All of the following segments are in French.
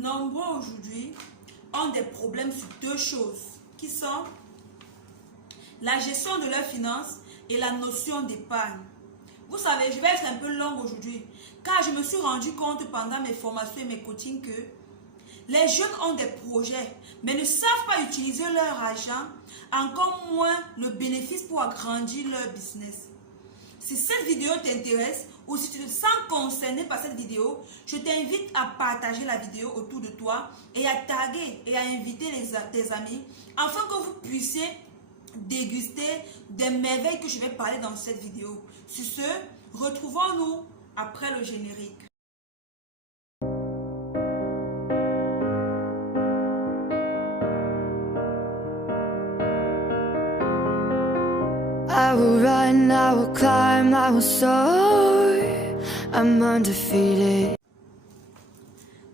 Nombreux aujourd'hui ont des problèmes sur deux choses qui sont la gestion de leurs finances et la notion d'épargne. Vous savez, je vais être un peu longue aujourd'hui car je me suis rendu compte pendant mes formations et mes coachings que les jeunes ont des projets mais ne savent pas utiliser leur argent, encore moins le bénéfice pour agrandir leur business. Si cette vidéo t'intéresse ou si tu te sens concerné par cette vidéo, je t'invite à partager la vidéo autour de toi et à taguer et à inviter tes amis afin que vous puissiez déguster des merveilles que je vais parler dans cette vidéo. Sur ce, retrouvons-nous après le générique. I will run, I will climb, I will soar. I'm undefeated.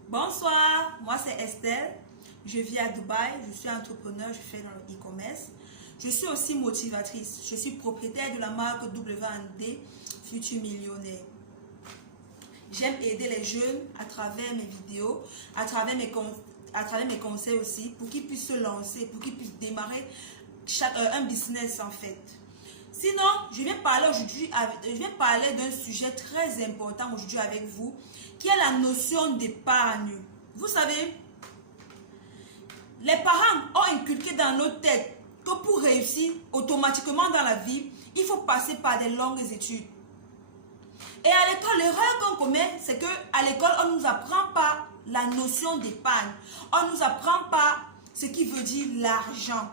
Bonsoir, moi c'est Estelle. Je vis à Dubaï, je suis entrepreneur, je fais dans le e-commerce. Je suis aussi motivatrice. Je suis propriétaire de la marque WND Futur Millionnaire. J'aime aider les jeunes à travers mes vidéos, à travers mes conseils aussi, pour qu'ils puissent se lancer, pour qu'ils puissent démarrer un business en fait. Sinon, je viens parler d'un sujet très important aujourd'hui avec vous, qui est la notion d'épargne. Vous savez, les parents ont inculqué dans nos têtes que pour réussir automatiquement dans la vie, il faut passer par des longues études. Et à l'école, l'erreur qu'on commet, c'est qu'à l'école, on ne nous apprend pas la notion d'épargne. On ne nous apprend pas ce qui veut dire l'argent.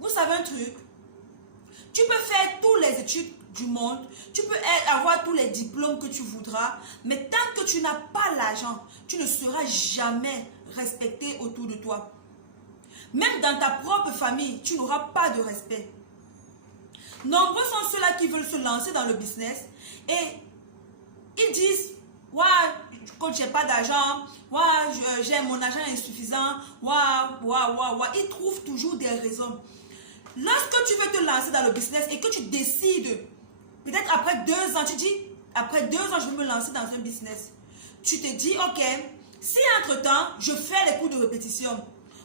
Vous savez un truc? Tu peux faire toutes les études du monde, tu peux avoir tous les diplômes que tu voudras, mais tant que tu n'as pas l'argent, tu ne seras jamais respecté autour de toi. Même dans ta propre famille, tu n'auras pas de respect. Nombreux sont ceux-là qui veulent se lancer dans le business et ils disent « Ouais, quand j'ai pas d'argent, ouais, j'ai mon argent insuffisant, ouais. » Ils trouvent toujours des raisons. Lorsque tu veux te lancer dans le business et que tu décides, peut-être après 2 ans, tu dis, après 2 ans, je vais me lancer dans un business. Tu te dis, ok, si entre-temps, je fais les cours de répétition,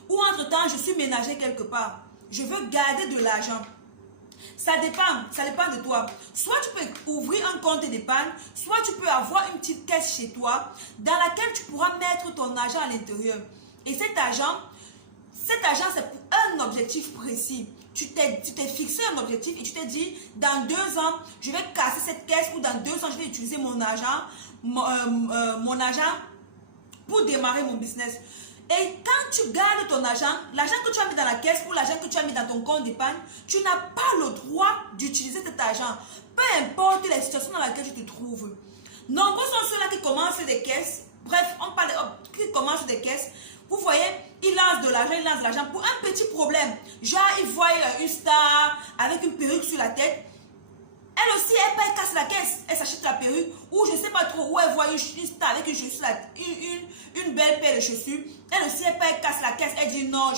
ou entre-temps, je suis ménager quelque part, je veux garder de l'argent. Ça dépend de toi. Soit tu peux ouvrir un compte d'épargne, soit tu peux avoir une petite caisse chez toi, dans laquelle tu pourras mettre ton argent à l'intérieur. Et cet argent, c'est pour un objectif précis. Tu t'es fixé un objectif et tu t'es dit, dans 2 ans, je vais casser cette caisse ou dans 2 ans, je vais utiliser mon argent pour démarrer mon business. Et quand tu gardes ton argent, l'argent que tu as mis dans la caisse ou l'argent que tu as mis dans ton compte d'épargne, tu n'as pas le droit d'utiliser cet argent. Peu importe la situation dans laquelle tu te trouves. Nombreux sont ceux-là qui commencent des caisses. Bref, qui commencent des caisses. Vous voyez, ils lancent de l'argent pour un petit problème. Genre, ils voient une star avec une perruque sur la tête. Elle aussi, elle casse la caisse. Elle s'achète la perruque. Ou je ne sais pas trop où elle voit une star avec une belle paire de chaussures. Elle aussi, elle casse la caisse. Elle dit non,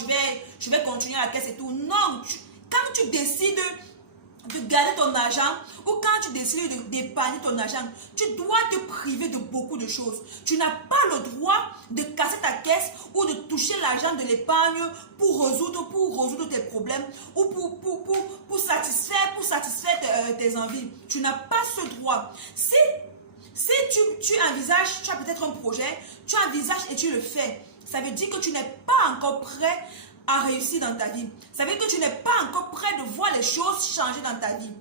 je vais continuer la caisse et tout. Non, quand tu décides de garder ton argent ou quand tu décides d'épargner ton argent, tu dois te priver de beaucoup de choses. Tu n'as pas le droit de casser ta caisse ou de toucher l'argent de l'épargne pour résoudre tes problèmes ou pour satisfaire tes envies. Tu n'as pas ce droit. Si tu envisages, tu as peut-être un projet, tu envisages et tu le fais, ça veut dire que tu n'es pas encore prêt à réussir dans ta vie. Ça veut dire que tu n'es pas encore prêt de voir les choses changer dans ta vie.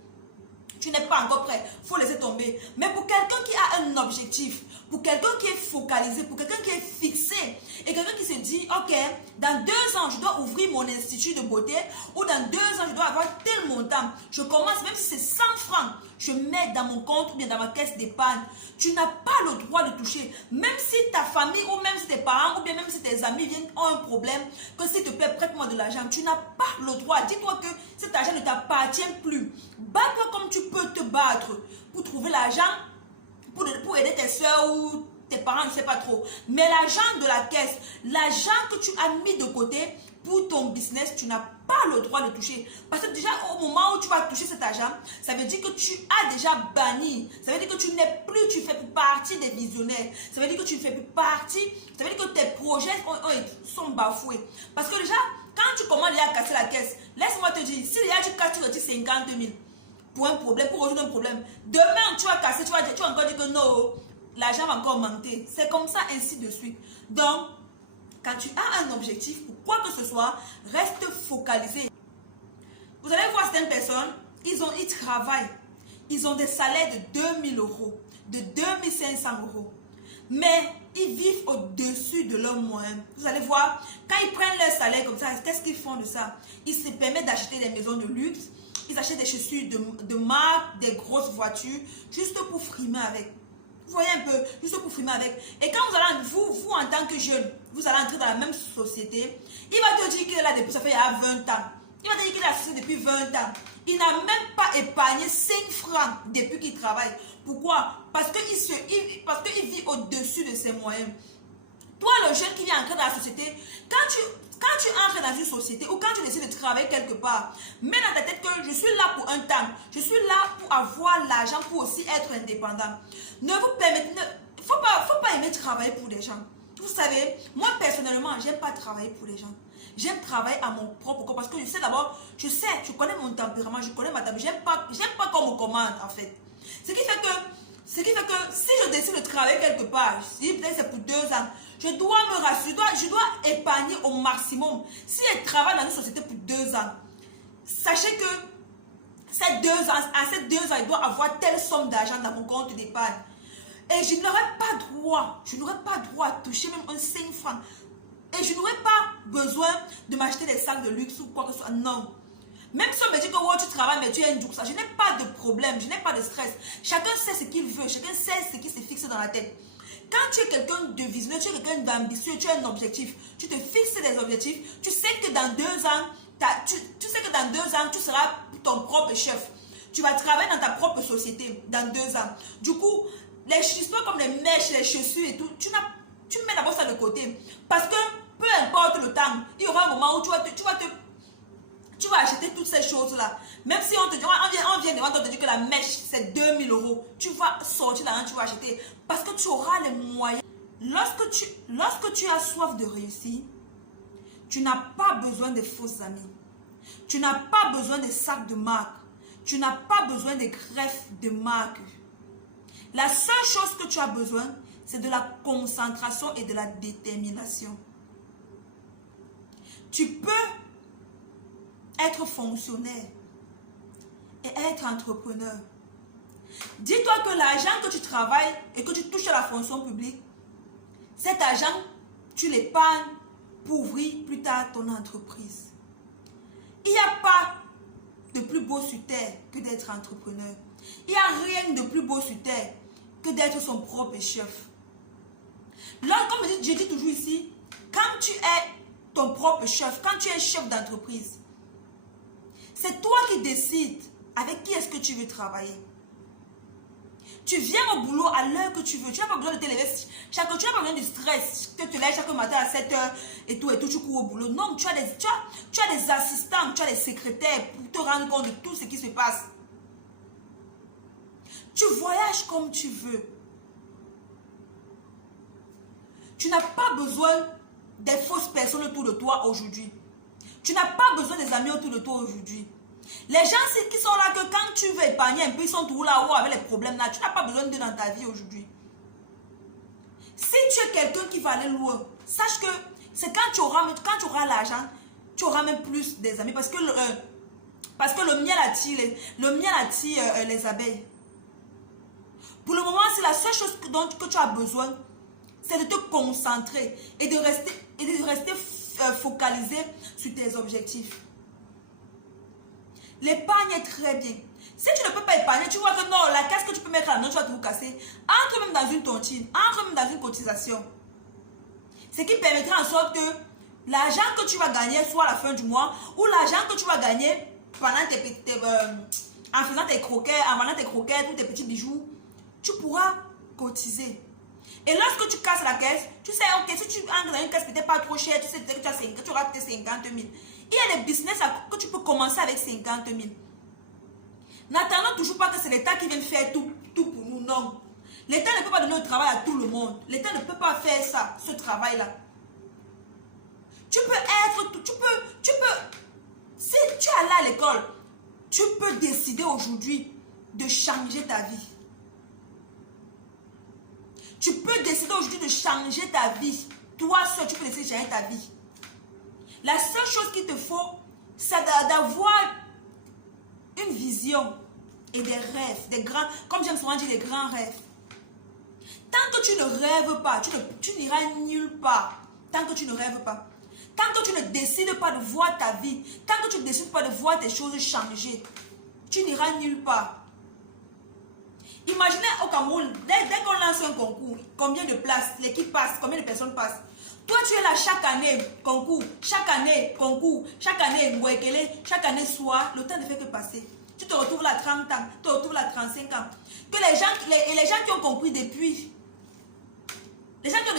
Tu n'es pas encore prêt. Il faut laisser tomber. Mais pour quelqu'un qui a un objectif, pour quelqu'un qui est focalisé, pour quelqu'un qui est fixé, et quelqu'un qui se dit, ok, dans 2 ans, je dois ouvrir mon institut de beauté, ou dans 2 ans, je dois avoir tel montant. Je commence, même si c'est 100 francs, je mets dans mon compte ou bien dans ma caisse d'épargne. Tu n'as pas le droit de toucher. Même si ta famille, ou même si tes parents, ou bien même si tes amis ont un problème, que s'il te plaît, prête-moi de l'argent. Tu n'as pas le droit. Dis-toi que cet argent ne t'appartient plus. Bats-toi comme tu peux te battre pour trouver l'argent, pour aider tes soeurs ou tes parents, ne sais pas trop. Mais l'argent de la caisse, l'argent que tu as mis de côté, pour ton business, tu n'as pas le droit de toucher. Parce que déjà, au moment où tu vas toucher cet argent, ça veut dire que tu as déjà banni. Ça veut dire que tu n'es plus, tu fais plus partie des visionnaires. Ça veut dire que tu ne fais plus partie, ça veut dire que tes projets sont bafoués. Parce que déjà, quand tu commences déjà à casser la caisse, laisse-moi te dire, si déjà tu casses, tu retires 50 000 pour un problème, pour résoudre un problème, demain tu vas casser, tu vas encore dire que non, l'argent va encore manquer. C'est comme ça, ainsi de suite. Donc, quand tu as un objectif, pour quoi que ce soit, reste focalisé. Vous allez voir certaines personnes, ils travaillent. Ils ont des salaires de 2000 euros, de 2500 euros. Mais ils vivent au-dessus de leurs moyens. Vous allez voir, quand ils prennent leur salaire comme ça, qu'est-ce qu'ils font de ça? Ils se permettent d'acheter des maisons de luxe, ils achètent des chaussures de marque, des grosses voitures, juste pour frimer avec. Vous voyez un peu, juste pour frimer avec. Et quand vous en tant que jeune, vous allez entrer dans la même société, il va te dire qu'il est là depuis, ça fait 20 ans. Il va te dire qu'il est associé depuis 20 ans. Il n'a même pas épargné 5 francs depuis qu'il travaille. Pourquoi? Parce qu'il vit au-dessus de ses moyens. Toi, le jeune qui vient entrer dans la société, quand tu entres dans une société ou quand tu décides de travailler quelque part, mets dans ta tête que je suis là pour un temps. Je suis là pour avoir l'argent, pour aussi être indépendant. Ne vous permettez, faut pas aimer travailler pour des gens. Vous savez, moi personnellement, j'aime pas travailler pour les gens. J'aime travailler à mon propre corps parce que je sais d'abord, je connais mon tempérament, je connais ma tempérament. J'aime pas qu'on me commande en fait. Ce qui fait que si je décide de travailler quelque part, si peut-être c'est pour 2 ans, je dois me rassurer, je dois épargner au maximum. Si je travaille dans une société pour 2 ans, sachez que à ces 2 ans, il doit avoir telle somme d'argent dans mon compte d'épargne. Et je n'aurai pas droit à toucher même un 5 francs. Et je n'aurai pas besoin de m'acheter des sacs de luxe ou quoi que ce soit. Non. Même si on me dit que tu travailles, mais tu es un jour, je n'ai pas de problème, je n'ai pas de stress. Chacun sait ce qu'il veut, chacun sait ce qui se fixe dans la tête. Quand tu es quelqu'un de visionnaire, tu es quelqu'un d'ambitieux, tu as un objectif, tu te fixes des objectifs, tu sais que dans 2 ans, tu seras ton propre chef. Tu vas travailler dans ta propre société dans 2 ans. Du coup, les histoires comme les mèches, les chaussures et tout, tu mets d'abord ça de côté. Parce que peu importe le temps, il y aura un moment où tu vas acheter toutes ces choses-là. Même si on vient devant toi, on te dit que la mèche, c'est 2000 euros. Tu vas sortir là, tu vas acheter. Parce que tu auras les moyens. Lorsque tu as soif de réussir, tu n'as pas besoin de faux amis. Tu n'as pas besoin de sacs de marque. Tu n'as pas besoin de greffes de marque. La seule chose que tu as besoin, c'est de la concentration et de la détermination. Tu peux être fonctionnaire et être entrepreneur. Dis-toi que l'argent que tu travailles et que tu touches à la fonction publique, cet argent, tu l'épargnes pour ouvrir plus tard ton entreprise. Il n'y a pas de plus beau sur terre que d'être entrepreneur. Il n'y a rien de plus beau sur terre que d'être son propre chef. Là, comme je dis toujours ici, quand tu es ton propre chef, quand tu es chef d'entreprise, c'est toi qui décides avec qui est-ce que tu veux travailler. Tu viens au boulot à l'heure que tu veux. Tu n'as pas besoin de te lever. Tu n'as pas besoin du stress. Que tu te lèves chaque matin à 7 h et tout, tu cours au boulot. Non, tu as des assistants, tu as des secrétaires pour te rendre compte de tout ce qui se passe. Tu voyages comme tu veux. Tu n'as pas besoin des fausses personnes autour de toi aujourd'hui. Tu n'as pas besoin des amis autour de toi aujourd'hui. Les gens qui sont là que quand tu veux épargner un peu, ils sont tout là-haut avec les problèmes là. Tu n'as pas besoin d'eux dans ta vie aujourd'hui. Si tu es quelqu'un qui va aller loin, sache que c'est quand tu auras l'argent, tu auras même plus des amis. Parce que le miel attire les abeilles. Pour le moment, c'est la seule chose que tu as besoin, c'est de te concentrer et de rester focalisé sur tes objectifs. L'épargne est très bien. Si tu ne peux pas épargner, tu vois que non, la casse que tu peux mettre là, non, tu vas tout casser. Entre même dans une tontine, entre même dans une cotisation. Ce qui permettra en sorte que l'argent que tu vas gagner soit à la fin du mois ou l'argent que tu vas gagner pendant en faisant tes croquettes, en vendant tes croquettes ou tes petits bijoux, tu pourras cotiser. Et lorsque tu casses la caisse, tu sais, ok, si tu entres dans une caisse peut-être pas trop chère, tu sais que tu auras peut-être 50 000. Il y a des business que tu peux commencer avec 50 000. N'attendons toujours pas que c'est l'État qui vienne faire tout pour nous, non. L'État ne peut pas donner le travail à tout le monde. L'État ne peut pas faire ça, ce travail-là. Tu peux si tu es allé à l'école, tu peux décider aujourd'hui de changer ta vie. Tu peux décider aujourd'hui de changer ta vie. Toi seul, tu peux décider de changer ta vie. La seule chose qu'il te faut, c'est d'avoir une vision et des rêves, des grands, comme j'aime souvent dire, des grands rêves. Tant que tu ne rêves pas, tu n'iras nulle part. Tant que tu ne rêves pas. Tant que tu ne décides pas de voir ta vie, tant que tu ne décides pas de voir tes choses changer, tu n'iras nulle part. Imaginez au Cameroun, dès qu'on lance un concours, combien de places, l'équipe passe, combien de personnes passent. Toi, tu es là chaque année, concours, chaque année, concours, chaque année, Mwekele, chaque année, soir, le temps ne fait que passer. Tu te retrouves là à 30 ans, tu te retrouves là à 35 ans. Que les gens qui ont compris depuis, les gens qui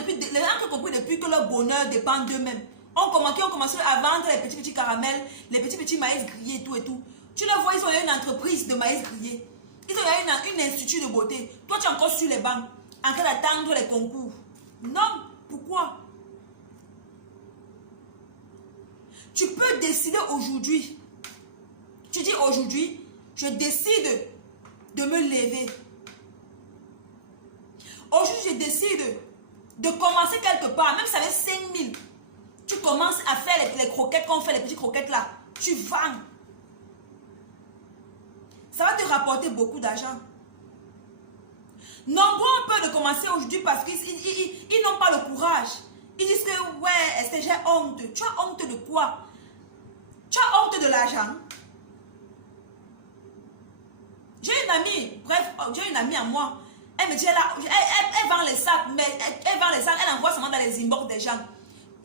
ont compris depuis que leur bonheur dépend d'eux-mêmes, ont commencé à vendre les petits caramels, les petits maïs grillés et tout et tout. Tu les vois, ils ont une entreprise de maïs grillé. Ils ont une institut de beauté. Toi, tu es encore sur les bancs, en train d'attendre les concours. Non, pourquoi? Tu peux décider aujourd'hui. Tu dis aujourd'hui, je décide de me lever. Aujourd'hui, je décide de commencer quelque part, même si ça fait 5 000. Tu commences à faire les croquettes qu'on fait, les petites croquettes là. Tu vends. Ça va te rapporter beaucoup d'argent. Nombreux ont peur de commencer aujourd'hui parce qu'ils n'ont pas le courage. Ils disent que, ouais, Esther, j'ai honte. Tu as honte de quoi? Tu as honte de l'argent? J'ai une amie, j'ai une amie à moi. Elle me dit, elle vend les sacs, mais elle vend les sacs, elle envoie seulement dans les inbox des gens.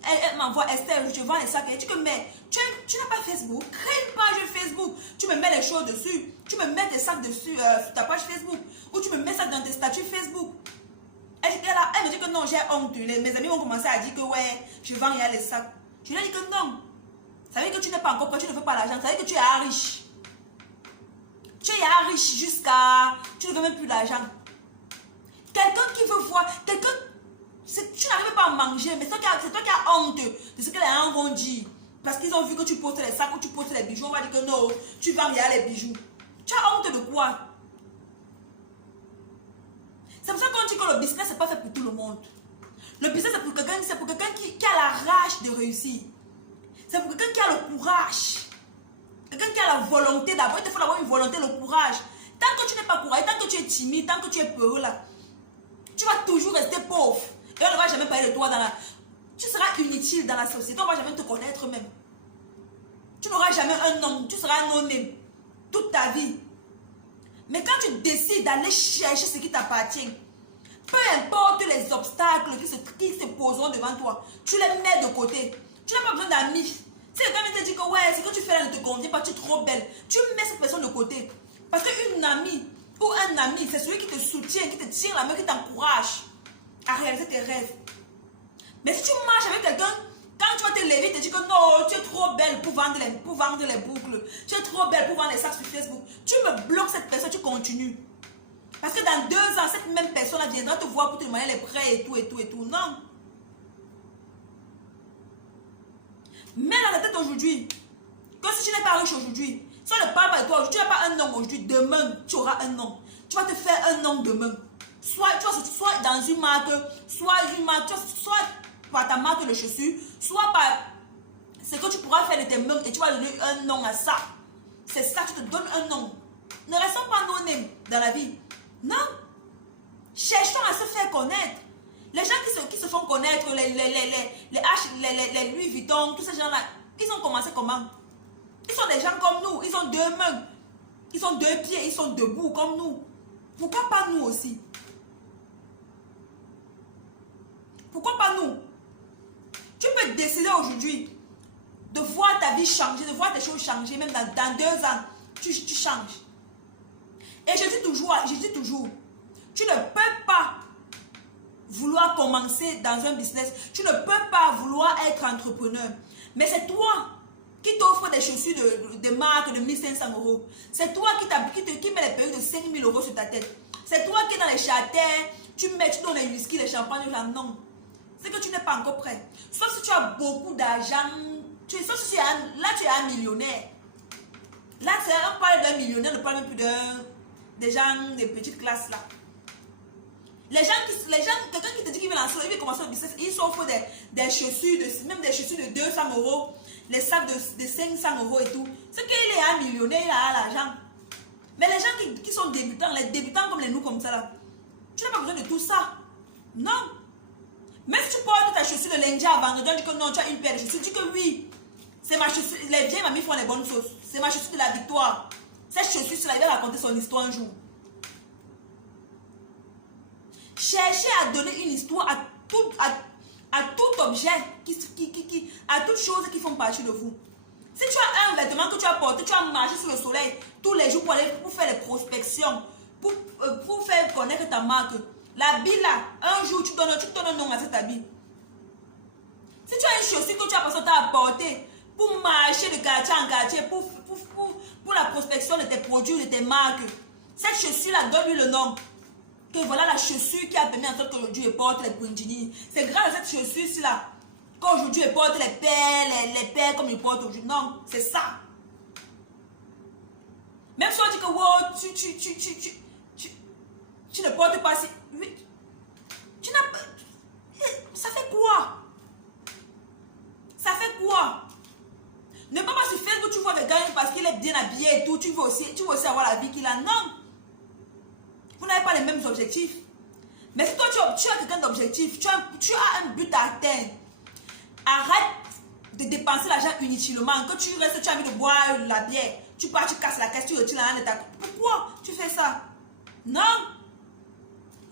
Elle m'envoie, Esther, je vends les sacs. Elle dit que, mais tu n'as pas Facebook? Crée une page Facebook. Tu me mets les choses dessus. Tu me mets des sacs dessus sur ta page Facebook. Ou tu me mets ça dans tes statuts Facebook. Elle me dit que non, j'ai honte. Mes amis vont commencer à dire que, ouais, je vends les sacs. Je lui ai dit que non. Ça veut dire que tu n'es pas encore prêt, tu ne veux pas l'argent. Ça veut dire que tu es riche. Tu es riche jusqu'à... Tu ne veux même plus l'argent. Quelqu'un qui veut voir... Tu n'arrives pas à manger, mais c'est toi qui as honte de ce que les gens vont dire. Parce qu'ils ont vu que tu postes les sacs ou tu postes les bijoux. On va dire que non, tu vends les bijoux. Tu as honte de quoi? C'est pour ça qu'on dit que le business, ce n'est pas fait pour tout le monde. Le business, c'est pour quelqu'un qui a la rage de réussir. C'est pour quelqu'un qui a le courage. Quelqu'un qui a la volonté d'abord. Il te faut avoir une volonté, le courage. Tant que tu n'es pas courageux, tant que tu es timide, tant que tu es peureux là, tu vas toujours rester pauvre. Et on ne va jamais parler de toi Tu seras inutile dans la société. On ne va jamais te connaître même. Tu n'auras jamais un nom. Tu seras anonyme toute ta vie. Mais quand tu décides d'aller chercher ce qui t'appartient, peu importe les obstacles qui se poseront devant toi, tu les mets de côté. Tu n'as pas besoin d'amis. Si quelqu'un te dit que ouais, ce que tu fais là ne te convient pas, tu es trop belle, tu mets cette personne de côté. Parce qu'une amie ou un ami, c'est celui qui te soutient, qui te tire la main, qui t'encourage à réaliser tes rêves. Mais si tu marches avec quelqu'un, quand tu vas te lever, il te dit que non, tu es trop belle pour vendre les boucles, tu es trop belle pour vendre les sacs sur Facebook, tu me bloques cette personne, tu continues. Parce que dans 2 ans, cette même personne viendra te voir pour te demander les prêts et tout, et tout, et tout. Non. Mets dans la tête aujourd'hui que si tu n'es pas riche aujourd'hui, si on ne parle pas de toi aujourd'hui, tu n'as pas un nom aujourd'hui, demain, tu auras un nom. Tu vas te faire un nom demain. Soit dans une marque, soit par ta marque de chaussures, soit par ce que tu pourras faire de tes mains et tu vas donner un nom à ça. C'est ça, tu te donnes un nom. Ne restons pas anonymes dans la vie. Non. Cherchons à se faire connaître. Les gens qui se font connaître, les Louis Vuitton, tous ces gens-là, ils ont commencé comment? Ils sont des gens comme nous. Ils ont 2 mains. Ils ont 2 pieds. Ils sont debout comme nous. Pourquoi pas nous aussi? Pourquoi pas nous? Tu peux décider aujourd'hui de voir ta vie changer, de voir tes choses changer, même dans 2 ans, tu changes. Et je dis toujours, tu ne peux pas vouloir commencer dans un business. Tu ne peux pas vouloir être entrepreneur. Mais c'est toi qui t'offre des chaussures de marque de 1500 euros. C'est toi qui met les perruques de 5000 euros sur ta tête. C'est toi qui est dans les châtaignes, tu donnes les whisky, les champagnes, non. C'est que tu n'es pas encore prêt. Sauf si tu as beaucoup d'argent, sauf si là tu es un millionnaire. Là, on parle d'un millionnaire, on ne parle même plus des gens de petites classes là. Quelqu'un qui te dit qu'il veut lancer, il veut commencer un business, il s'offre des chaussures, même des chaussures de 200 euros, les sacs de 500 euros et tout. C'est qu'il est un millionnaire, il a l'argent. Mais les gens qui sont débutants, les débutants comme nous comme ça là, tu n'as pas besoin de tout ça. Non. Même si tu portes ta chaussure de lundi à vendredi, tu dis que non, tu as une paire de chaussures, tu dis que oui. C'est ma chaussure, les vieilles mamies font les bonnes choses. C'est ma chaussure de la victoire. Cette chaussure, il va raconter son histoire un jour. Cherchez à donner une histoire à tout objet, à toutes choses qui font partie de vous. Si tu as un vêtement que tu as porté, tu as marché sur le soleil tous les jours pour faire les prospections, pour faire connaître ta marque. L'habit là, un jour tu donnes un nom à cet habit. Si tu as une chaussure que tu as pensé à porter pour marcher de quartier en quartier, pour la prospection de tes produits, de tes marques, cette chaussure là, donne-lui le nom. Que voilà la chaussure qui a permis en sorte qu'aujourd'hui je porte les brindini. C'est grâce à cette chaussure-ci là qu'aujourd'hui je porte les paires comme je porte aujourd'hui. Non, c'est ça. Même si on dit que wow, tu ne portes pas. Tu n'as pas. Ça fait quoi? Ça fait quoi? Ne pas sur Facebook, tu vois quelqu'un parce qu'il est bien habillé et tout. Tu veux aussi avoir la vie qu'il a. Non. Vous n'avez pas les mêmes objectifs. Mais si toi tu as quelqu'un d'objectif, tu as un but à atteindre, arrête de dépenser l'argent inutilement. Quand tu restes, tu as envie de boire la bière, tu pars, tu casses la caisse, tu retires l'argent de ta... Pourquoi tu fais ça? Non.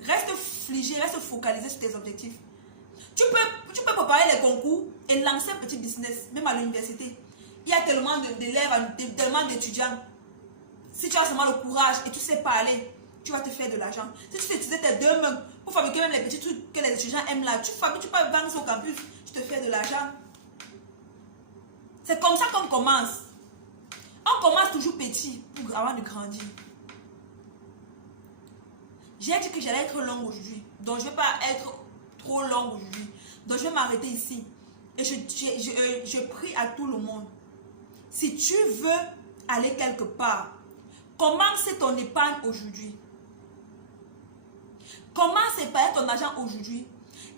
Reste figé, reste focalisé sur tes objectifs. Tu peux préparer les concours et lancer un petit business, même à l'université. Il y a tellement d'élèves, tellement d'étudiants. Si tu as seulement le courage et tu sais parler, tu vas te faire de l'argent. Si tu sais utiliser tes deux mains pour fabriquer même les petits trucs que les étudiants aiment là, tu peux vendre sur campus, tu te fais de l'argent. C'est comme ça qu'on commence. On commence toujours petit avant de grandir. J'ai dit que j'allais être longue aujourd'hui. Donc je ne vais pas être trop longue aujourd'hui. Donc je vais m'arrêter ici. Et je prie à tout le monde. Si tu veux aller quelque part, commence ton épargne aujourd'hui. Commence à épargner ton argent aujourd'hui.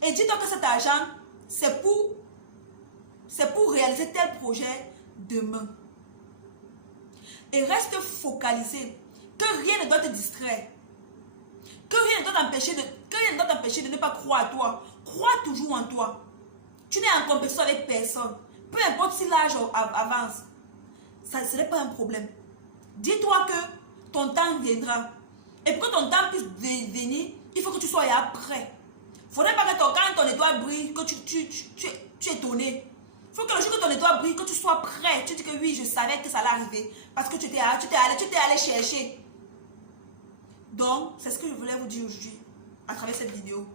Et dis-toi que cet argent, c'est pour réaliser tel projet demain. Et reste focalisé. Que rien ne doit te distraire. Que rien ne doit t'empêcher de ne pas croire à toi. Crois toujours en toi. Tu n'es en compétition avec personne. Peu importe si l'âge avance. Ce n'est pas un problème. Dis-toi que ton temps viendra. Et pour que ton temps puisse venir, il faut que tu sois là prêt. Il ne faudrait pas que quand ton étoile brille, que tu es étonné. Il faut que le jour que ton étoile brille, que tu sois prêt. Tu dis que oui, je savais que ça allait arriver. Parce que tu t'es allé chercher. Donc, c'est ce que je voulais vous dire aujourd'hui, à travers cette vidéo.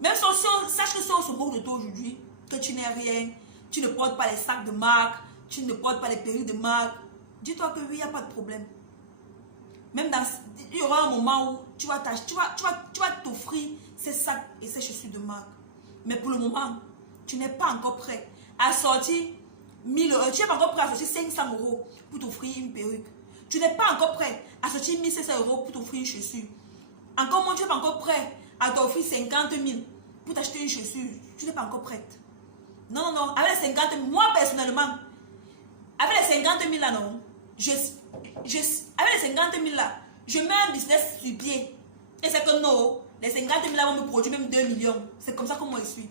Même si sache que si on se moque de toi aujourd'hui, que tu n'es rien, tu ne portes pas les sacs de marque, tu ne portes pas les perruques de marque, dis-toi que oui, il n'y a pas de problème. Même il y aura un moment où tu vas t'offrir ces sacs et ces chaussures de marque. Mais pour le moment, tu n'es pas encore prêt à sortir 1000 euros. Tu n'es pas encore prêt à sortir 500 euros pour t'offrir une perruque. Tu n'es pas encore prêt à sortir 1500 euros pour t'offrir une chaussure. Encore moins, tu n'es pas encore prêt à t'offrir 50 000 pour t'acheter une chaussure. Tu n'es pas encore prête. Non, non, non. Avec les 50 000, moi personnellement, avec les 50 000 là, non. Avec les 50 000 là, je mets un business sur pied. Et c'est que non, les 50 000 là vont me produire même 2 millions. C'est comme ça que moi je suis.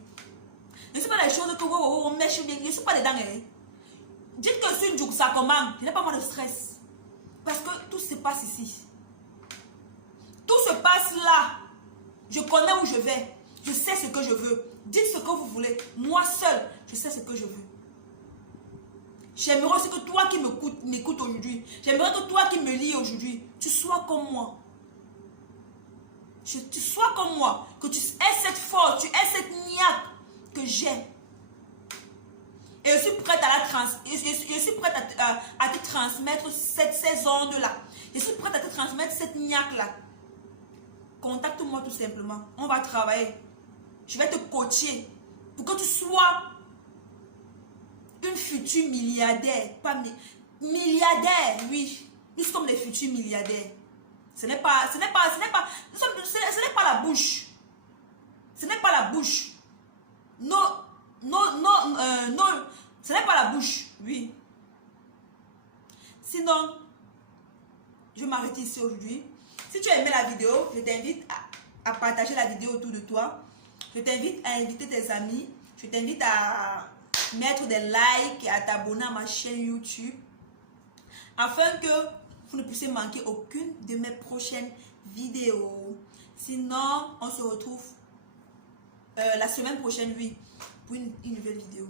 Ce ne sont pas les choses que on met chez bien. Je ne suis pas dedans. Hein. Dites que si une jour ça commande, je n'ai pas moins de stress. Parce que tout se passe ici. Tout se passe là. Je connais où je vais. Je sais ce que je veux. Dites ce que vous voulez. Moi seul, je sais ce que je veux. J'aimerais aussi que toi qui m'écoutes aujourd'hui, j'aimerais que toi qui me lis aujourd'hui, tu sois comme moi. tu sois comme moi, que tu aies cette force, tu aies cette niaque que j'ai. Et je suis prête je suis prête à te transmettre ces ondes-là. Je suis prête à te transmettre cette niaque-là. Contacte-moi tout simplement. On va travailler. Je vais te coacher pour que tu sois une future milliardaire. Pas milliardaire, oui. Nous sommes des futurs milliardaires. Ce n'est pas la bouche. Ce n'est pas la bouche. Non, ce n'est pas la bouche, oui. Sinon, je vais m'arrêter ici aujourd'hui. Si tu as aimé la vidéo, je t'invite à partager la vidéo autour de toi. Je t'invite à inviter tes amis. Je t'invite à mettre des likes et à t'abonner à ma chaîne YouTube afin que vous ne puissiez manquer aucune de mes prochaines vidéos. Sinon, on se retrouve la semaine prochaine, oui, pour une nouvelle vidéo.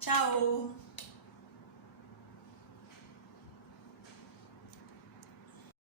Ciao!